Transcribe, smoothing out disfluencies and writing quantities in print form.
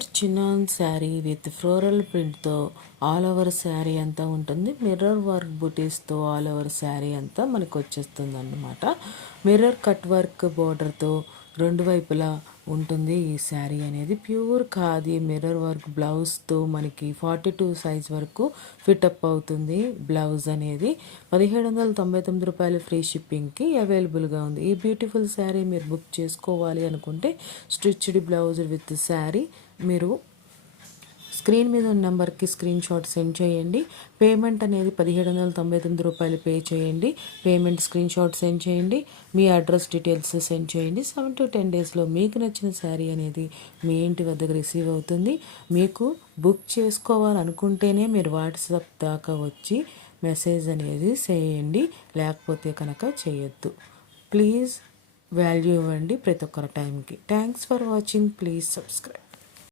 Pure chinon sari with floral ప్రింట్తో all over sari అంతా ఉంటుంది. మిర్రర్ వర్క్ బుటీస్తో ఆల్ ఓవర్ శారీ అంతా మనకు వచ్చేస్తుంది అన్నమాట. మిర్రర్ కట్ వర్క్ బోర్డర్తో రెండు వైపులా ఉంటుంది ఈ శారీ అనేది. ప్యూర్ ఖాదీ మిర్రర్ వర్క్ బ్లౌజ్తో మనకి 42 సైజ్ వరకు ఫిటప్ అవుతుంది. బ్లౌజ్ అనేది 1799 రూపాయలు ఫ్రీ షిప్పింగ్కి అవైలబుల్గా ఉంది. ఈ బ్యూటిఫుల్ శారీ మీరు బుక్ చేసుకోవాలి అనుకుంటే స్టిచ్డ్ బ్లౌజ్ విత్ శారీ మీరు స్క్రీన్ మీద ఉన్న నెంబర్కి స్క్రీన్ షాట్ సెండ్ చేయండి. పేమెంట్ అనేది 1799 రూపాయలు పే చేయండి. పేమెంట్ స్క్రీన్ షాట్ సెండ్ చేయండి. మీ అడ్రస్ డీటెయిల్స్ సెండ్ చేయండి. 7 to 10 డేస్లో మీకు నచ్చిన శారీ అనేది మీ ఇంటి వద్దకు రిసీవ్ అవుతుంది. మీకు బుక్ చేసుకోవాలనుకుంటేనే మీరు వాట్సాప్ దాకా వచ్చి మెసేజ్ అనేది చేయండి, లేకపోతే కనుక చేయొద్దు. ప్లీజ్ వాల్యూ ఇవ్వండి ప్రతి ఒక్కరి టైంకి. Thanks for watching. Please subscribe.